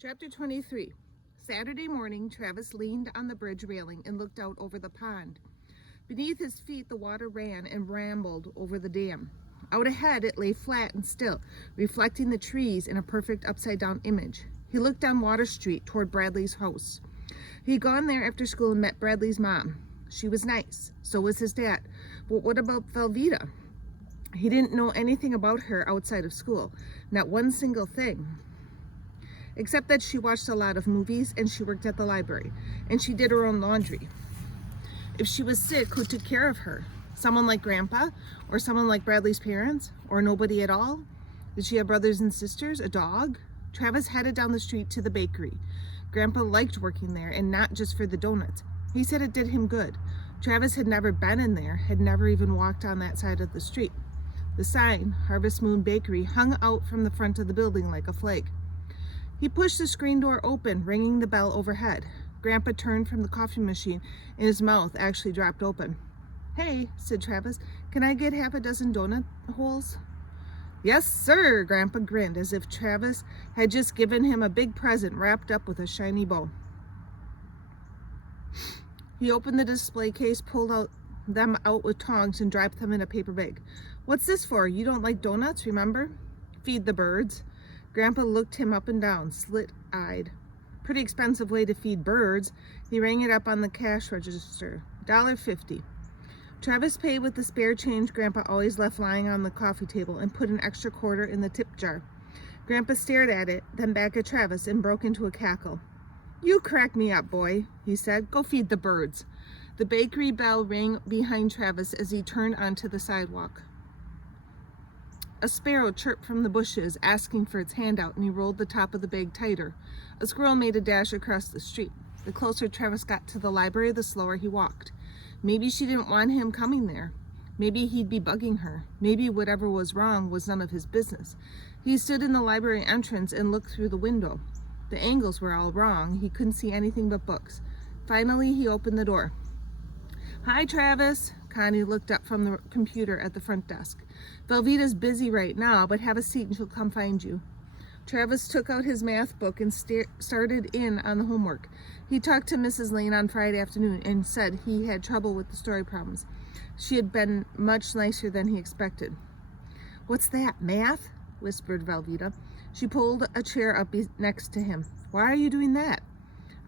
Chapter 23. Saturday morning, Travis leaned on the bridge railing and looked out over the pond. Beneath his feet, the water ran and rambled over the dam. Out ahead, it lay flat and still, reflecting the trees in a perfect upside-down image. He looked down Water Street toward Bradley's house. He had gone there after school and met Bradley's mom. She was nice. So was his dad. But what about Velveeta? He didn't know anything about her outside of school. Not one single thing. Except that she watched a lot of movies and she worked at the library and she did her own laundry. If she was sick, who took care of her? Someone like Grandpa, or someone like Bradley's parents, or nobody at all? Did she have brothers and sisters, a dog? Travis headed down the street to the bakery. Grandpa liked working there, and not just for the donuts. He said it did him good. Travis had never been in there, had never even walked on that side of the street. The sign, Harvest Moon Bakery, hung out from the front of the building like a flag. He pushed the screen door open, ringing the bell overhead. Grandpa turned from the coffee machine, and his mouth actually dropped open. "Hey," said Travis, "can I get half a dozen donut holes?" "Yes, sir," Grandpa grinned, as if Travis had just given him a big present wrapped up with a shiny bow. He opened the display case, pulled them out with tongs, and dropped them in a paper bag. "What's this for? You don't like donuts, remember?" "Feed the birds." Grandpa looked him up and down, slit-eyed. "Pretty expensive way to feed birds." He rang it up on the cash register. $1.50. Travis paid with the spare change Grandpa always left lying on the coffee table and put an extra quarter in the tip jar. Grandpa stared at it, then back at Travis, and broke into a cackle. "You crack me up, boy," he said. "Go feed the birds." The bakery bell rang behind Travis as he turned onto the sidewalk. A sparrow chirped from the bushes, asking for its handout, and he rolled the top of the bag tighter. A squirrel made a dash across the street. The closer Travis got to the library, the slower he walked. Maybe she didn't want him coming there. Maybe he'd be bugging her. Maybe whatever was wrong was none of his business. He stood in the library entrance and looked through the window. The angles were all wrong. He couldn't see anything but books. Finally, he opened the door. "Hi, Travis." Connie looked up from the computer at the front desk. "Velveeta's busy right now, but have a seat and she'll come find you." Travis took out his math book and started in on the homework. He talked to Mrs. Lane on Friday afternoon and said he had trouble with the story problems. She had been much nicer than he expected. "What's that, math?" whispered Velveeta. She pulled a chair up next to him. "Why are you doing that?"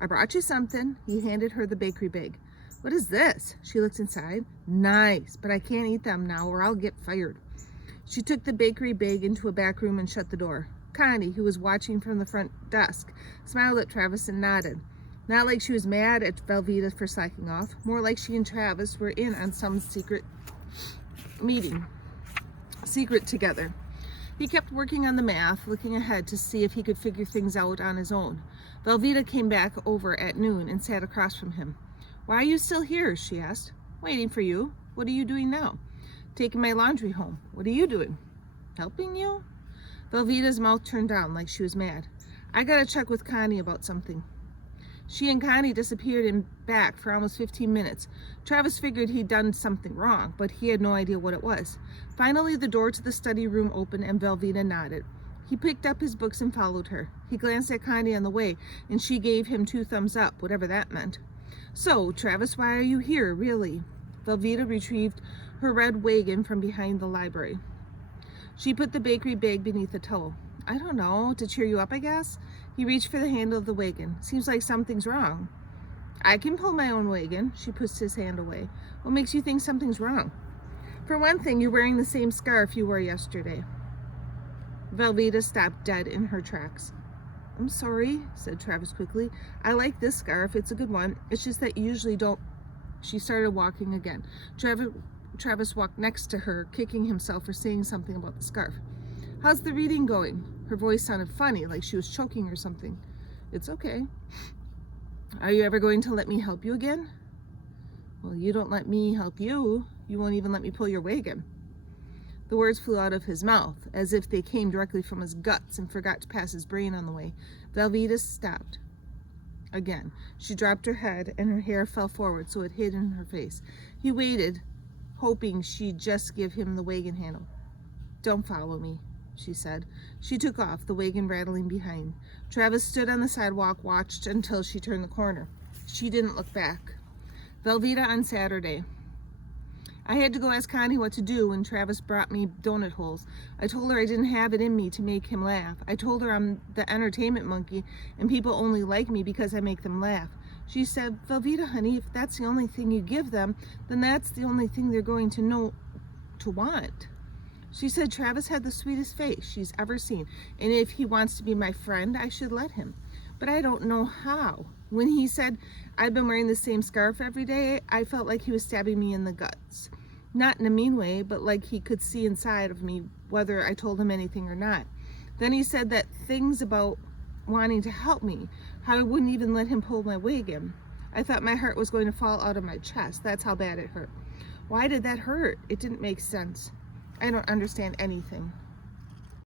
"I brought you something." He handed her the bakery bag. "What is this?" She looked inside. "Nice, but I can't eat them now or I'll get fired." She took the bakery bag into a back room and shut the door. Connie, who was watching from the front desk, smiled at Travis and nodded. Not like she was mad at Velveeta for slacking off, more like she and Travis were in on some secret together. He kept working on the math, looking ahead to see if he could figure things out on his own. Velveeta came back over at noon and sat across from him. "Why are you still here?" she asked. "Waiting for you." "What are you doing now?" "Taking my laundry home." "What are you doing?" "Helping you?" Velveeta's mouth turned down like she was mad. "I gotta check with Connie about something." She and Connie disappeared and back for almost 15 minutes. Travis figured he'd done something wrong, but he had no idea what it was. Finally, the door to the study room opened and Velveeta nodded. He picked up his books and followed her. He glanced at Connie on the way, and she gave him 2 thumbs up, whatever that meant. "So, Travis, why are you here, really?" Velveeta retrieved her red wagon from behind the library. She put the bakery bag beneath the towel. "I don't know, to cheer you up, I guess." He reached for the handle of the wagon. "Seems like something's wrong." "I can pull my own wagon." She pushed his hand away. "What makes you think something's wrong?" "For one thing, you're wearing the same scarf you wore yesterday." Velveeta stopped dead in her tracks. "I'm sorry," said Travis quickly. "I like this scarf. It's a good one. It's just that you usually don't." She started walking again. Travis walked next to her, kicking himself for saying something about the scarf. "How's the reading going?" Her voice sounded funny, like she was choking or something. "It's okay." "Are you ever going to let me help you again?" "Well, you don't let me help you. You won't even let me pull your wagon." The words flew out of his mouth, as if they came directly from his guts and forgot to pass his brain on the way. Velveeta stopped. Again, she dropped her head, and her hair fell forward so it hid in her face. He waited, hoping she'd just give him the wagon handle. "Don't follow me," she said. She took off, the wagon rattling behind. Travis stood on the sidewalk, watched until she turned the corner. She didn't look back. Velveeta on Saturday. I had to go ask Connie what to do when Travis brought me donut holes. I told her I didn't have it in me to make him laugh. I told her I'm the entertainment monkey and people only like me because I make them laugh. She said, Velveeta, honey, if that's the only thing you give them, then that's the only thing they're going to know to want. She said Travis had the sweetest face she's ever seen, and if he wants to be my friend, I should let him. But I don't know how. When he said I've been wearing the same scarf every day, I felt like he was stabbing me in the guts. Not in a mean way, but like he could see inside of me, whether I told him anything or not. Then he said that things about wanting to help me, how I wouldn't even let him pull my wig in. I thought my heart was going to fall out of my chest. That's how bad it hurt. Why did that hurt? It didn't make sense. I don't understand anything.